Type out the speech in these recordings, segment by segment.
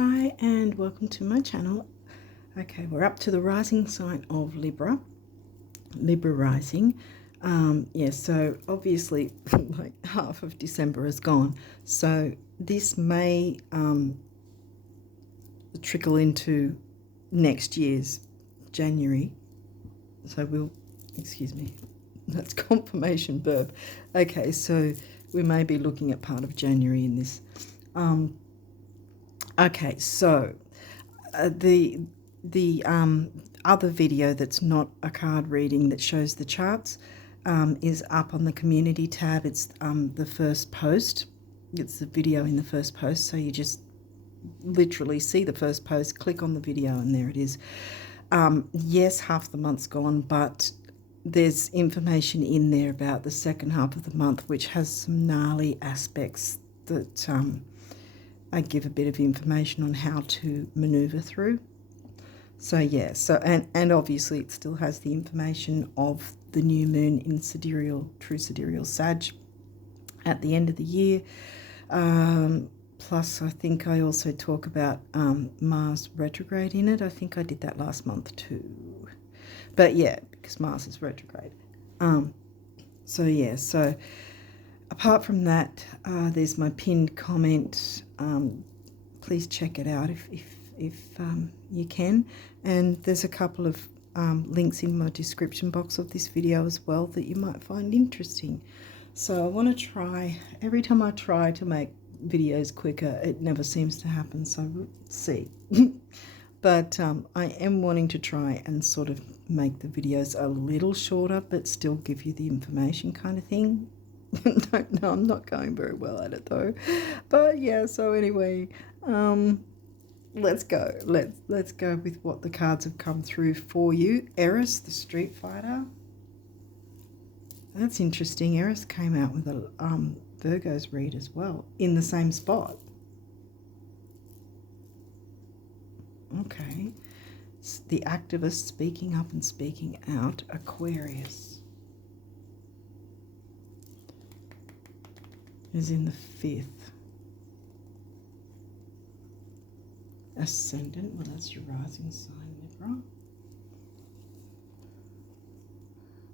Hi and welcome to my channel. Okay, we're up to the rising sign of Libra rising. So obviously like half of December is gone, so this may trickle into next year's January. So we'll, excuse me, that's confirmation verb. Okay, so we may be looking at part of January in this. Okay, so the other video that's not a card reading that shows the charts is up on the community tab. It's the first post. It's the video in the first post, so you just literally see the first post, click on the video, and there it is. Yes, half the month's gone, but there's information in there about the second half of the month, which has some gnarly aspects that I give a bit of information on how to maneuver through. So yeah, and obviously it still has the information of the new moon in True Sidereal Sag at the end of the year. Plus I think I also talk about Mars retrograde in it. I think I did that last month too. But yeah, because Mars is retrograde. So yeah, so apart from that, there's my pinned comment. Please check it out if you can. And there's a couple of links in my description box of this video as well that you might find interesting. So I want to try, every time I try to make videos quicker, it never seems to happen, so we'll see. But I am wanting to try and sort of make the videos a little shorter but still give you the information kind of thing. Don't know, I'm not going very well at it though. But yeah, so anyway, let's go. Let's go with what the cards have come through for you. Eris, the Street Fighter. That's interesting. Eris came out with a Virgo's read as well in the same spot. Okay. It's the activist speaking up and speaking out, Aquarius, is in the 5th. Ascendant, well, that's your rising sign, Libra.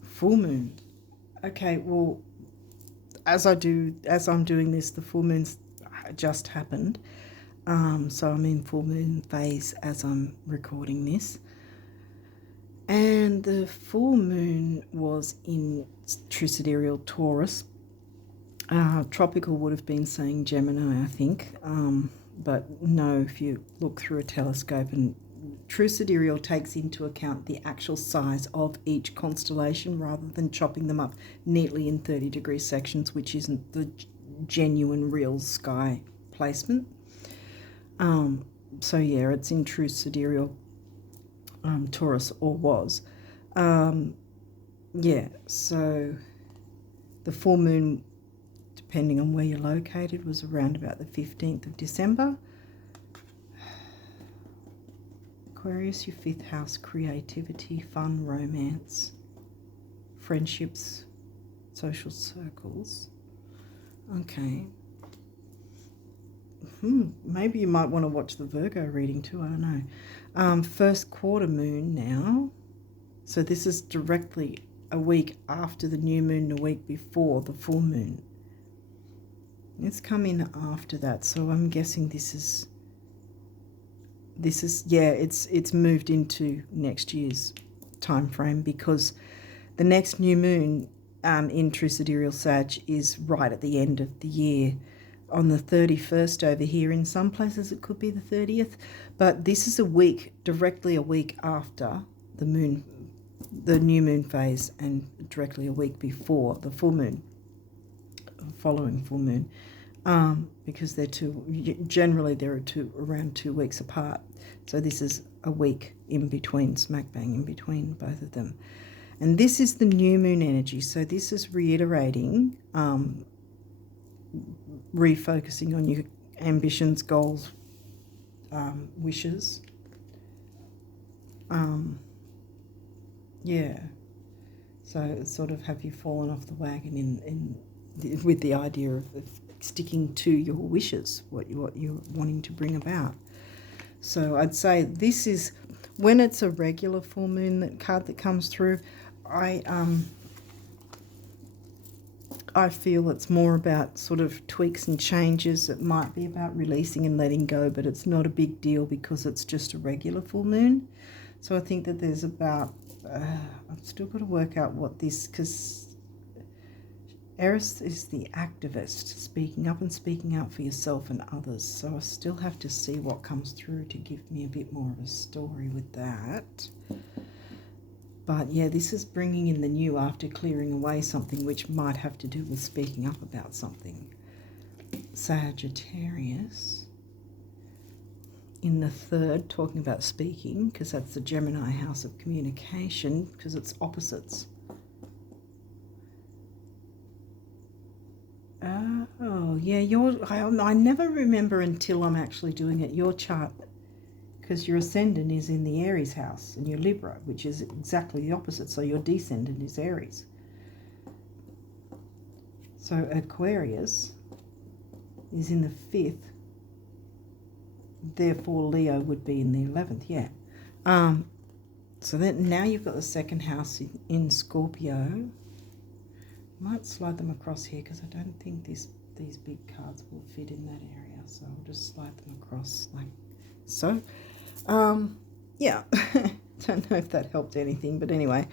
Full moon. Okay, well, as I'm doing this, the full moon's just happened. So I'm in full moon phase as I'm recording this. And the full moon was in True Sidereal Taurus. Tropical would have been saying Gemini, I think. But no, if you look through a telescope, and True Sidereal takes into account the actual size of each constellation rather than chopping them up neatly in 30-degree sections, which isn't the genuine real sky placement. So yeah, it's in True Sidereal Taurus, or was. Yeah, so the full moon, depending on where you're located, was around about the 15th of December. Aquarius, your 5th house, creativity, fun, romance, friendships, social circles. Okay. Maybe you might want to watch the Virgo reading too, I don't know. First quarter moon now. So this is directly a week after the new moon, a week before the full moon. It's come in after that, so I'm guessing this is yeah, it's moved into next year's time frame, because the next new moon in True Sidereal Sag is right at the end of the year, on the 31st over here. In some places it could be the 30th, but this is directly a week after the new moon phase, and directly a week before the full moon, following full moon. Because they're generally around 2 weeks apart. So this is a week in between, smack bang in between both of them. And this is the new moon energy. So this is reiterating, refocusing on your ambitions, goals, wishes. Yeah. So sort of, have you fallen off the wagon with the idea of sticking to your wishes, what you're wanting to bring about. So I'd say this is, when it's a regular full moon, that card that comes through, I feel it's more about sort of tweaks and changes. It might be about releasing and letting go, but it's not a big deal because it's just a regular full moon. So I think that there's about, I've still got to work out what this, because Eris is the activist, speaking up and speaking out for yourself and others. So I still have to see what comes through to give me a bit more of a story with that. But yeah, this is bringing in the new after clearing away something which might have to do with speaking up about something. Sagittarius in the third, talking about speaking, because that's the Gemini house of communication, because it's opposites. Oh, yeah, I never remember until I'm actually doing it. Your chart, because your ascendant is in the Aries house and your Libra, which is exactly the opposite. So your descendant is Aries. So Aquarius is in the 5th. Therefore, Leo would be in the 11th, yeah. So then now you've got the second house in Scorpio. Might slide them across here because I don't think these big cards will fit in that area. So I'll just slide them across like so. Yeah, don't know if that helped anything, but anyway.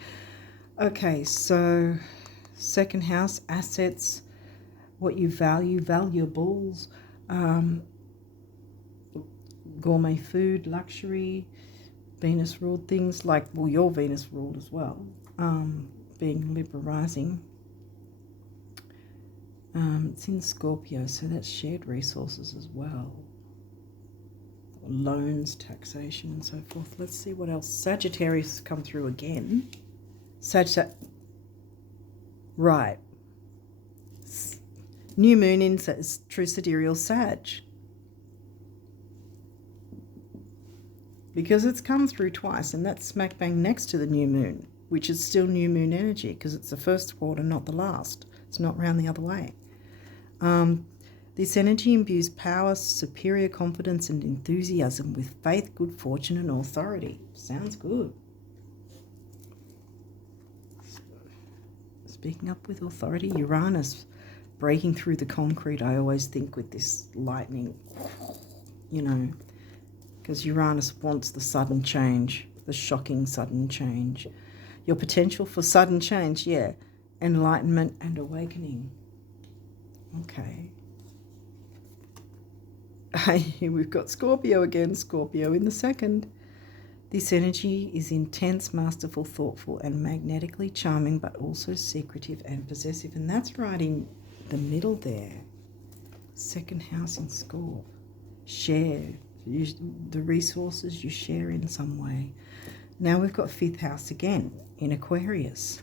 Okay, so second house, assets, what you value, valuables, gourmet food, luxury, Venus ruled things like, well, your Venus ruled as well, being Libra rising. It's in Scorpio, so that's shared resources as well. Loans, taxation, and so forth. Let's see what else. Sagittarius has come through again. Right. New moon in True Sidereal Sag. Because it's come through twice, and that's smack bang next to the new moon, which is still new moon energy because it's the first quarter, not the last. It's not round the other way. This energy imbues power, superior confidence and enthusiasm with faith, good fortune and authority. Sounds good. Speaking up with authority, Uranus breaking through the concrete, I always think with this lightning, you know, because Uranus wants the sudden change, the shocking sudden change. Your potential for sudden change, yeah, enlightenment and awakening. Okay. Here we've got Scorpio again, Scorpio in the second. This energy is intense, masterful, thoughtful, and magnetically charming, but also secretive and possessive. And that's right in the middle there. Second house in Scorp. Share. The resources you share in some way. Now we've got 5th house again in Aquarius,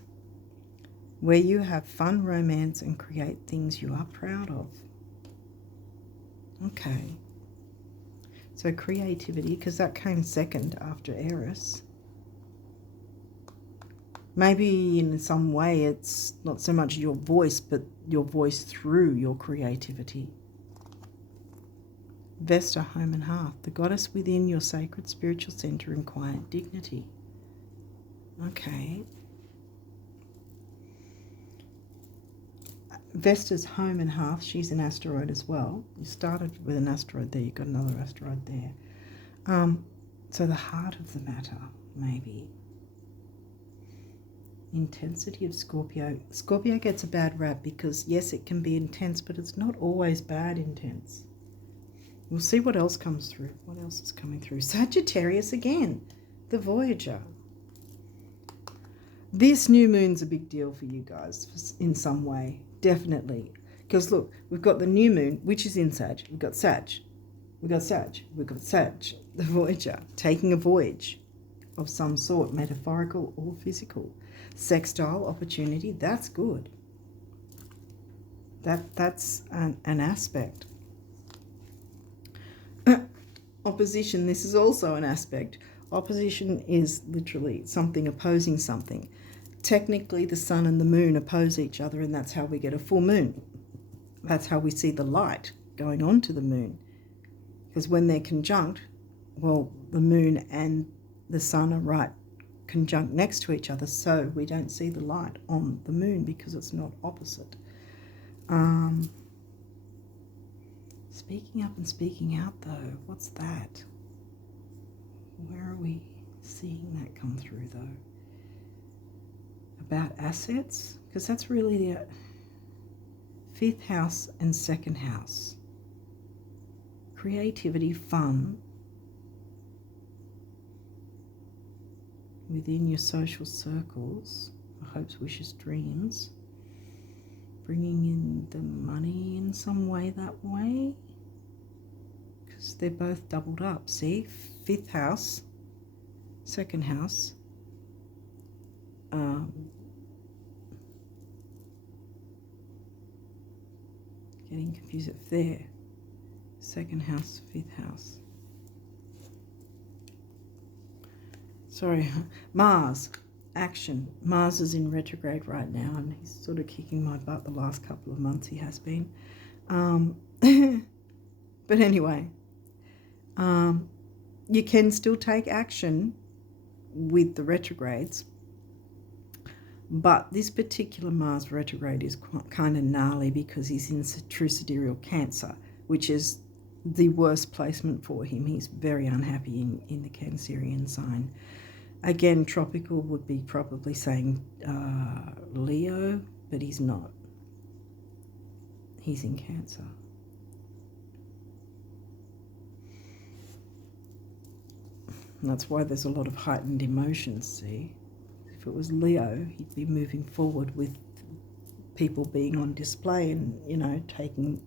where you have fun, romance, and create things you are proud of. Okay. So creativity, because that came second after Eris. Maybe in some way it's not so much your voice, but your voice through your creativity. Vesta, home and hearth, the goddess within your sacred spiritual center and quiet dignity. Okay. Vesta's home and hearth, she's an asteroid as well. You started with an asteroid there, you've got another asteroid there. So the heart of the matter, maybe. Intensity of Scorpio. Scorpio gets a bad rap because, yes, it can be intense, but it's not always bad intense. We'll see what else comes through. What else is coming through? Sagittarius again, the Voyager. This new moon's a big deal for you guys in some way. Definitely. Because look, we've got the new moon, which is in Sag. We've got Sag. We've got Sag. We've got Sag, the Voyager, taking a voyage of some sort, metaphorical or physical. Sextile opportunity, that's good. That's an aspect. Opposition, this is also an aspect. Opposition is literally something opposing something. Technically, the sun and the moon oppose each other, and that's how we get a full moon. That's how we see the light going on to the moon. Because when they're conjunct, well, the moon and the sun are right conjunct next to each other, so we don't see the light on the moon because it's not opposite. Speaking up and speaking out, though, what's that? Where are we seeing that come through, though? About assets? Because that's really the 5th house and 2nd house. Creativity, fun, within your social circles, hopes, wishes, dreams, bringing in the money in some way that way, because they're both doubled up. See, 5th house, 2nd house, getting confused if there, 2nd house, 5th house. Sorry, Mars, action. Mars is in retrograde right now, and he's sort of kicking my butt the last couple of months. He has been. But anyway, you can still take action with the retrogrades, but this particular Mars retrograde is kind of gnarly because he's in True Sidereal Cancer, which is the worst placement for him. He's very unhappy in the Cancerian sign. Again, tropical would be probably saying Leo, but he's not. He's in Cancer. And that's why there's a lot of heightened emotions, see? If it was Leo, he'd be moving forward with people being on display and, you know, taking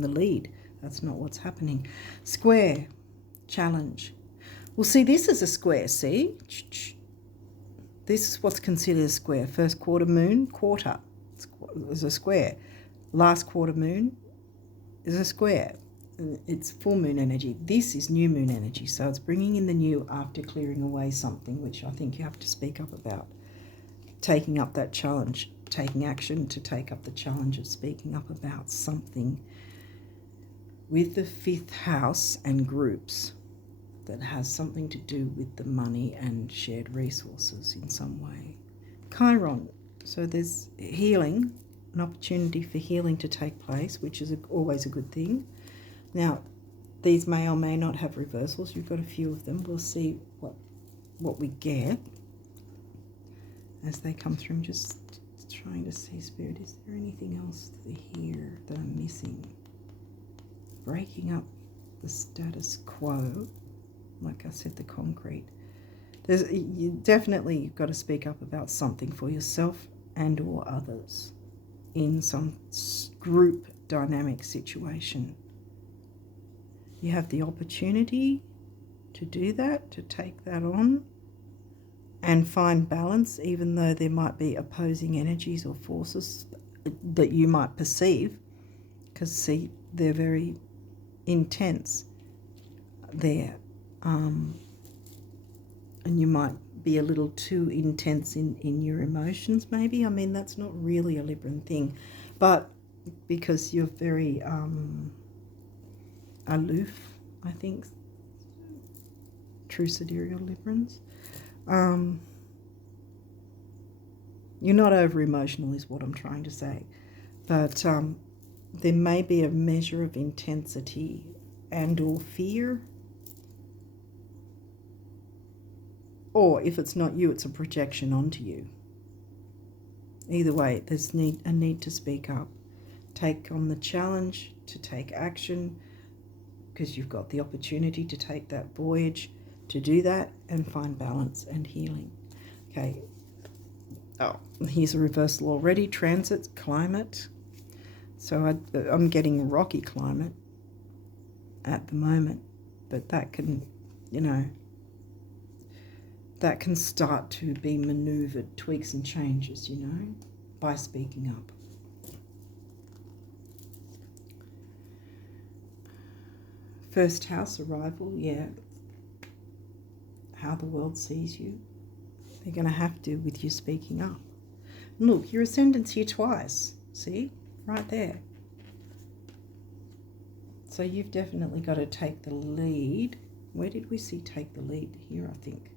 the lead. That's not what's happening. Square, challenge. Well, see, this is a square, see? This is what's considered a square. First quarter moon, quarter is a square. Last quarter moon is a square. It's full moon energy. This is new moon energy, so it's bringing in the new after clearing away something, which I think you have to speak up about. Taking up that challenge, taking action to take up the challenge of speaking up about something with the 5th house and groups that has something to do with the money and shared resources in some way. Chiron, so there's healing, an opportunity for healing to take place, which is always a good thing. Now, these may or may not have reversals. You've got a few of them. We'll see what we get as they come through. I'm just trying to see, Spirit, is there anything else here that I'm missing? Breaking up the status quo, like I said, the concrete. You've got to speak up about something for yourself and or others in some group dynamic situation. You have the opportunity to do that, to take that on and find balance, even though there might be opposing energies or forces that you might perceive, because, see, they're very intense there. And you might be a little too intense in your emotions, maybe. I mean, that's not really a Libran thing, but because you're very aloof, I think, True Sidereal Librans. You're not over emotional is what I'm trying to say, but there may be a measure of intensity and or fear, or if it's not you, it's a projection onto you. Either way, there's a need to speak up, take on the challenge, to take action, because you've got the opportunity to take that voyage, to do that and find balance and healing. Okay. Oh, here's a reversal already. Transit, climate. So I'm getting rocky climate at the moment, but that can, you know, that can start to be maneuvered, tweaks and changes, you know, by speaking up. First house arrival, yeah. How the world sees you. They're going to have to with you speaking up. And look, your ascendant's here twice. See? Right there. So you've definitely got to take the lead Where did we see take the lead? Here, I think.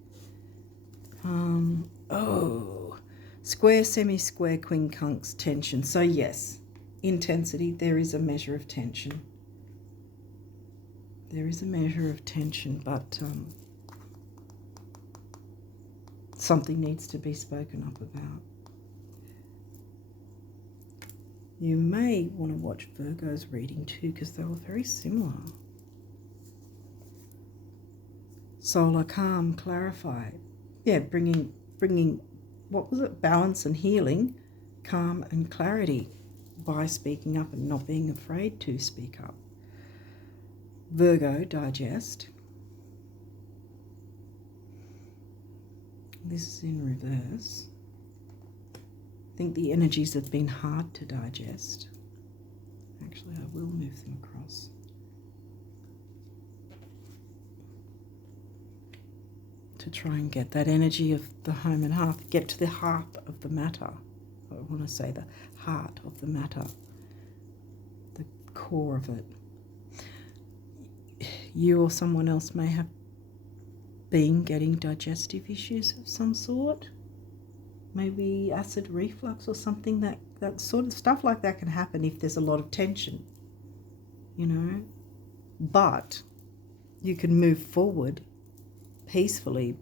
Square, semi-square, queen, kunks, tension. So yes, intensity, there is a measure of tension. There is a measure of tension, but something needs to be spoken up about. You may want to watch Virgo's reading too, because they were very similar. Solar, calm, clarify. Yeah, bringing, what was it? Balance and healing, calm and clarity by speaking up and not being afraid to speak up. Virgo, digest. This is in reverse. I think the energies have been hard to digest. Actually, I will move them across. To try and get that energy of the home and hearth, get to the heart of the matter. I want to say the heart of the matter, the core of it. You or someone else may have been getting digestive issues of some sort. Maybe acid reflux or something. That sort of stuff like that can happen if there's a lot of tension, you know. But you can move forward peacefully,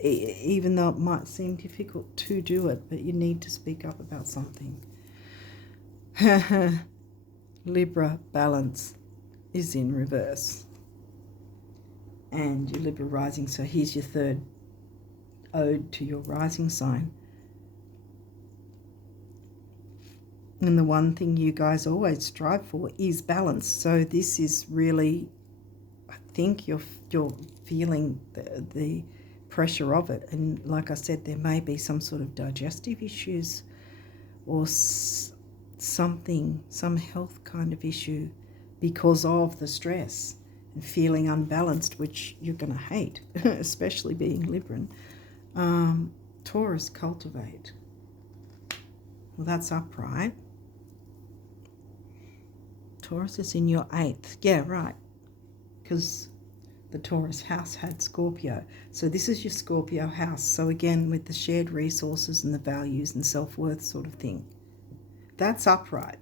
even though it might seem difficult to do it, but you need to speak up about something. Libra, balance is in reverse. And your Libra rising, so here's your third ode to your rising sign. And the one thing you guys always strive for is balance. So this is really, I think you're feeling the pressure of it. And like I said, there may be some sort of digestive issues or something, some health kind of issue because of the stress and feeling unbalanced, which you're going to hate, especially being Libran. Taurus, cultivate. Well, that's upright. Taurus is in your 8th. Yeah, right. Because the Taurus house had Scorpio. So this is your Scorpio house. So again, with the shared resources and the values and self-worth sort of thing. That's upright.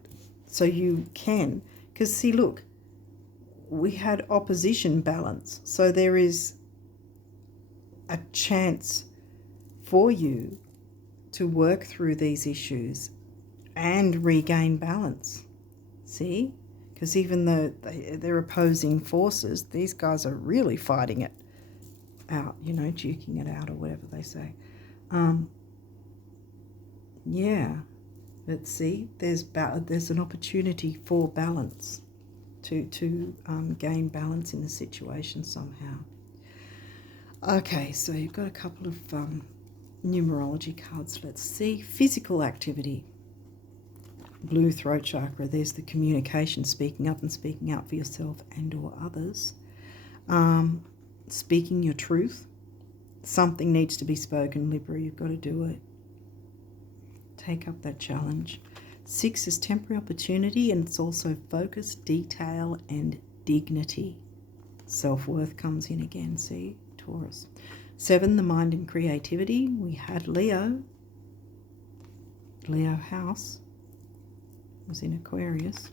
So you can, because see, look, we had opposition balance. So there is a chance for you to work through these issues and regain balance. See? Because even though they're opposing forces, these guys are really fighting it out, you know, duking it out or whatever they say. Yeah, but see, there's an opportunity for balance, to gain balance in the situation somehow. Okay, so you've got a couple of numerology cards. Let's see. Physical activity. Blue throat chakra, there's the communication, speaking up and speaking out for yourself and or others. Speaking your truth. Something needs to be spoken, Libra, you've got to do it. Take up that challenge. 6 is temporary opportunity, and it's also focus, detail, and dignity. Self-worth comes in again, see, Taurus. 7, the mind and creativity. We had Leo house was in Aquarius.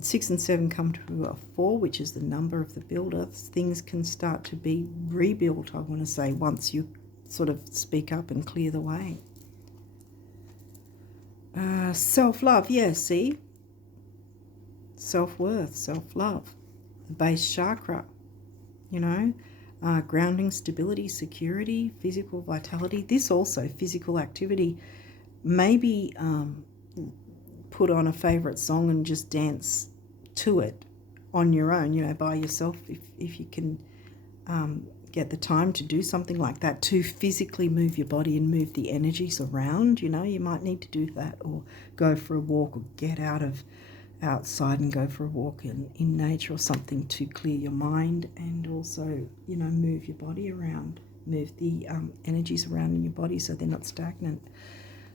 6 and 7 come to a 4, which is the number of the builder. Things can start to be rebuilt, I want to say, once you sort of speak up and clear the way. Self-love, yeah, see? Self-worth, self-love. The base chakra, you know, grounding, stability, security, physical vitality. This also, physical activity, maybe put on a favourite song and just dance to it on your own, you know, by yourself, if you can get the time to do something like that, to physically move your body and move the energies around, you know, you might need to do that, or go for a walk, or get outside and go for a walk in nature or something to clear your mind, and also, you know, move your body around, move the energies around in your body so they're not stagnant.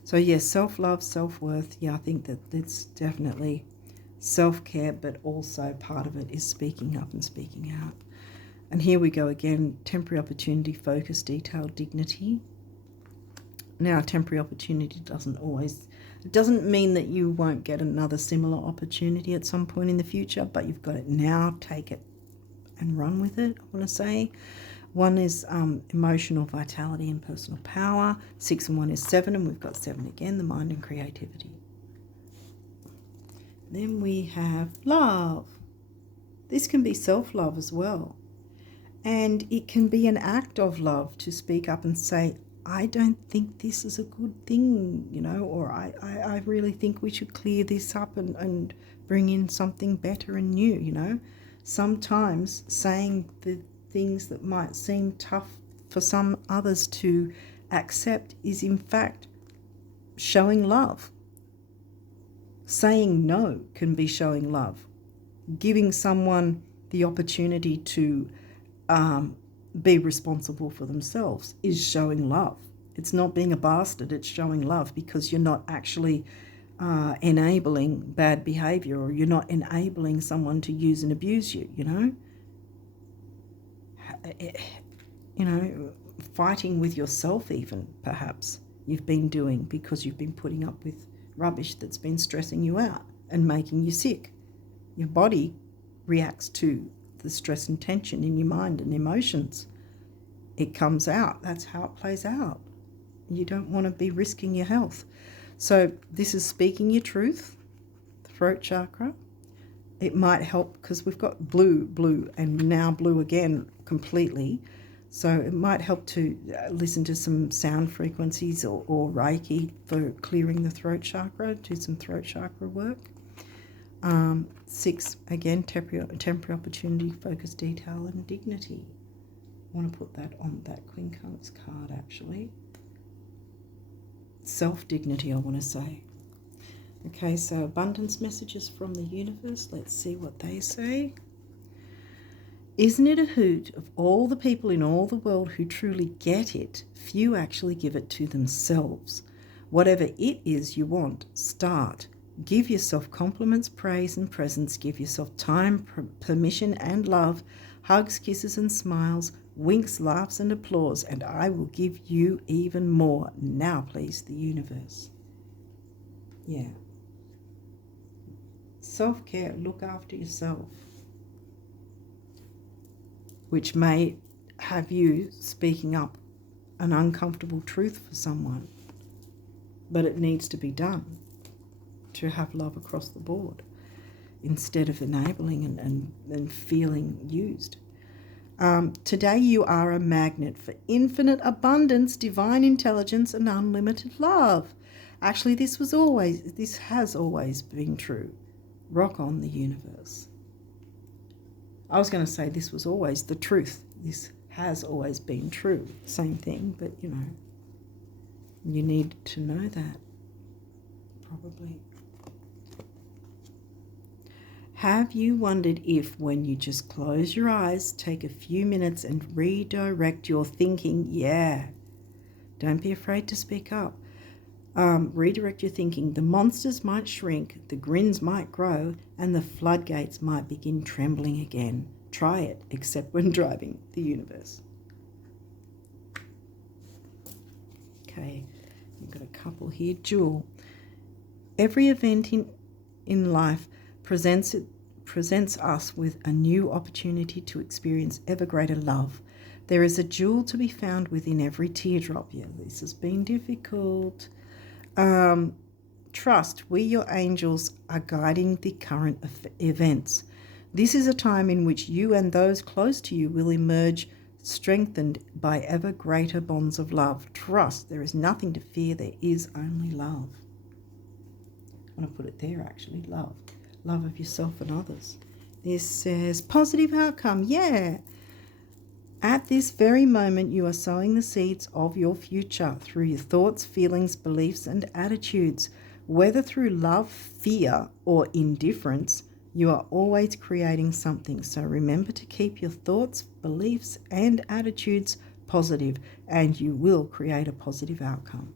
So yes, self-love, self-worth, yeah, I think that it's definitely self-care, but also part of it is speaking up and speaking out. And here we go again, temporary opportunity, focus, detail, dignity. Now, temporary opportunity it doesn't mean that you won't get another similar opportunity at some point in the future, but you've got it now. Take it and run with it, I want to say. 1 is emotional vitality and personal power. 6 and 1 is 7, and we've got 7 again, the mind and creativity. Then we have love. This can be self-love as well. And it can be an act of love to speak up and say, I don't think this is a good thing, you know, or I really think we should clear this up and bring in something better and new, you know. Sometimes saying the things that might seem tough for some others to accept is in fact showing love. Saying no can be showing love. Giving someone the opportunity to be responsible for themselves is showing love. It's not being a bastard, it's showing love, because you're not actually enabling bad behavior, or you're not enabling someone to use and abuse you, you know. You know, fighting with yourself even, perhaps, you've been doing because you've been putting up with rubbish that's been stressing you out and making you sick. Your body reacts to the stress and tension in your mind and emotions. It comes out. That's how it plays out. You don't want to be risking your health. So this is speaking your truth, throat chakra. It might help because we've got blue, and now blue again completely. So it might help to listen to some sound frequencies or Reiki for clearing the throat chakra, do some throat chakra work. 6, again, temporary opportunity, focus, detail, and dignity. I want to put that on that quincunx card, actually. Self-dignity, I want to say. Okay, so abundance messages from the universe. Let's see what they say. Isn't it a hoot of all the people in all the world who truly get it, few actually give it to themselves. Whatever it is you want, start. Give yourself compliments, praise and presents. Give yourself time, permission and love, hugs, kisses and smiles, winks, laughs and applause, and I will give you even more. Now, please, the universe. Yeah. Self-care, look after yourself, which may have you speaking up an uncomfortable truth for someone, but it needs to be done to have love across the board instead of enabling and feeling used. Today you are a magnet for infinite abundance, divine intelligence and unlimited love. Actually, this has always been true. Rock on, the universe. I was going to say this was always the truth. This has always been true. Same thing, but you know, you need to know that, probably. Have you wondered if, when you just close your eyes, take a few minutes and redirect your thinking? Yeah. Don't be afraid to speak up. Redirect your thinking. The monsters might shrink, the grins might grow, and the floodgates might begin trembling again. Try it, except when driving, the universe. Okay, you've got a couple here. Jewel. Every event in life presents us with a new opportunity to experience ever greater love. There is a jewel to be found within every teardrop. Yeah, this has been difficult. Trust, we, your angels, are guiding the current events. This is a time in which you and those close to you will emerge strengthened by ever greater bonds of love. Trust, there is nothing to fear, there is only love. I want to put it there, actually, love. Love of yourself and others. This says positive outcome. Yeah. At this very moment, you are sowing the seeds of your future through your thoughts, feelings, beliefs, and attitudes. Whether through love, fear, or indifference, you are always creating something. So remember to keep your thoughts, beliefs, and attitudes positive, and you will create a positive outcome.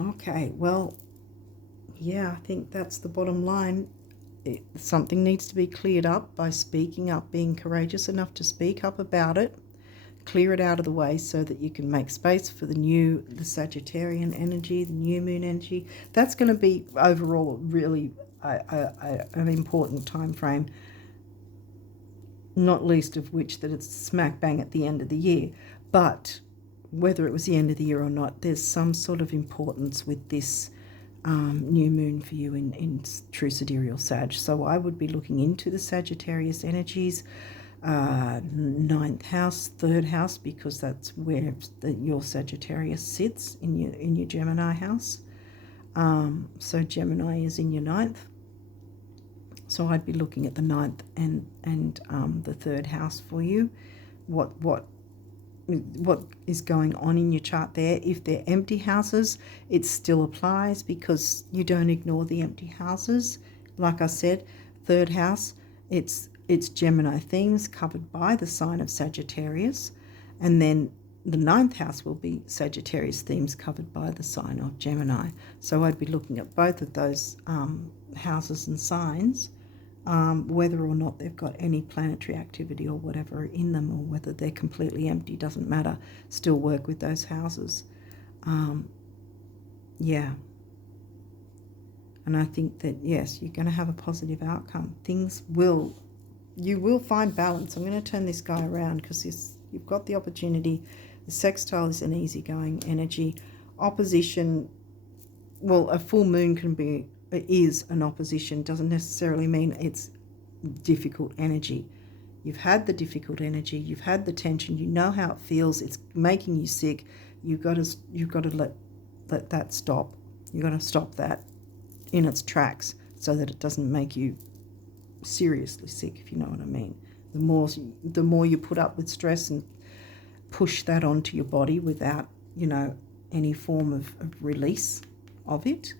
Okay, well, yeah, I think that's the bottom line. something needs to be cleared up by speaking up, being courageous enough to speak up about it, clear it out of the way so that you can make space for the Sagittarian energy, the new moon energy. That's going to be overall really an important time frame, not least of which that it's smack bang at the end of the year. But whether it was the end of the year or not, there's some sort of importance with this new moon for you in True Sidereal Sag. So I would be looking into the Sagittarius energies, 9th house, 3rd house, because that's where your Sagittarius sits in your Gemini house. So Gemini is in your 9th. So I'd be looking at the 9th and the 3rd house for you. What is going on in your chart there. If they're empty houses, it still applies because you don't ignore the empty houses. Like I said, 3rd house, it's Gemini themes covered by the sign of Sagittarius, and then the 9th house will be Sagittarius themes covered by the sign of Gemini. So I'd be looking at both of those houses and signs, whether or not they've got any planetary activity or whatever in them, or whether they're completely empty, doesn't matter. Still work with those houses. Yeah. And I think that, yes, you're going to have a positive outcome. You will find balance. I'm going to turn this guy around because you've got the opportunity. The sextile is an easygoing energy. Opposition, well, a full moon is an opposition, doesn't necessarily mean it's difficult energy. You've had the difficult energy, you've had the tension, you know how it feels, it's making you sick. You've got to let that stop. You've got to stop that in its tracks so that it doesn't make you seriously sick, if you know what I mean. The more you put up with stress and push that onto your body without, any form of release of it,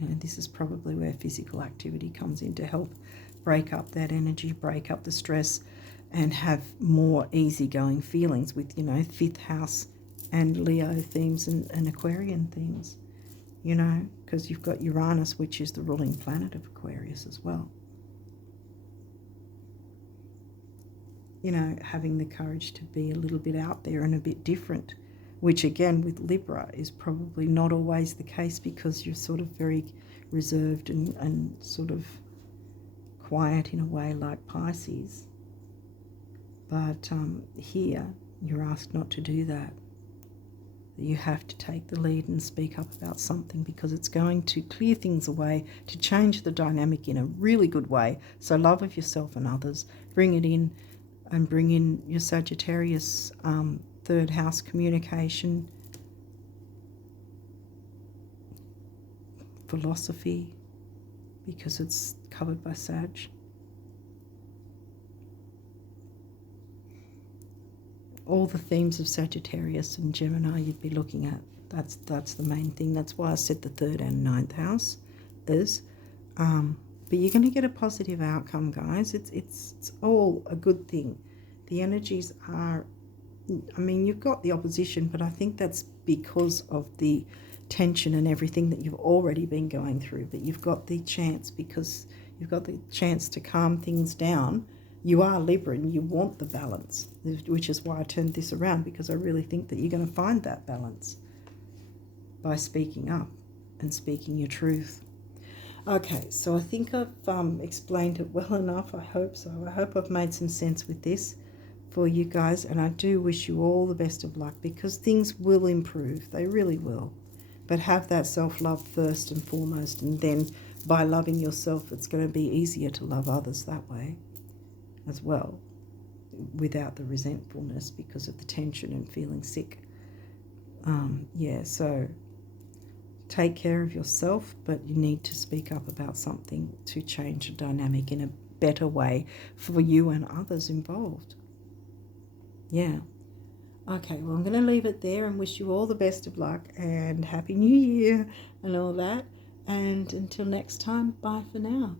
this is probably where physical activity comes in to help break up that energy, break up the stress, and have more easygoing feelings with, 5th house and Leo themes and Aquarian themes, because you've got Uranus, which is the ruling planet of Aquarius as well. Having the courage to be a little bit out there and a bit different, which again with Libra is probably not always the case because you're sort of very reserved and sort of quiet in a way like Pisces. But here you're asked not to do that. You have to take the lead and speak up about something because it's going to clear things away, to change the dynamic in a really good way. So love of yourself and others, bring it in, and bring in your Sagittarius 3rd house communication, philosophy, because it's covered by Sag. All the themes of Sagittarius and Gemini you'd be looking at. That's the main thing. That's why I said the 3rd and 9th house is. But you're going to get a positive outcome, guys. It's all a good thing. The energies are, you've got the opposition, but I think that's because of the tension and everything that you've already been going through. But you've got the chance, because you've got the chance to calm things down. You are Libra and you want the balance, which is why I turned this around, because I really think that you're going to find that balance by speaking up and speaking your truth. Okay, so I think I've explained it well enough. I hope so. I hope I've made some sense with this for you guys, and I do wish you all the best of luck, because things will improve. They really will. But have that self-love first and foremost, and then by loving yourself, it's going to be easier to love others that way as well, without the resentfulness because of the tension and feeling sick. So take care of yourself, but you need to speak up about something to change the dynamic in a better way for you and others involved. Yeah. Okay, well, I'm going to leave it there and wish you all the best of luck and Happy New Year and all that. And until next time, bye for now.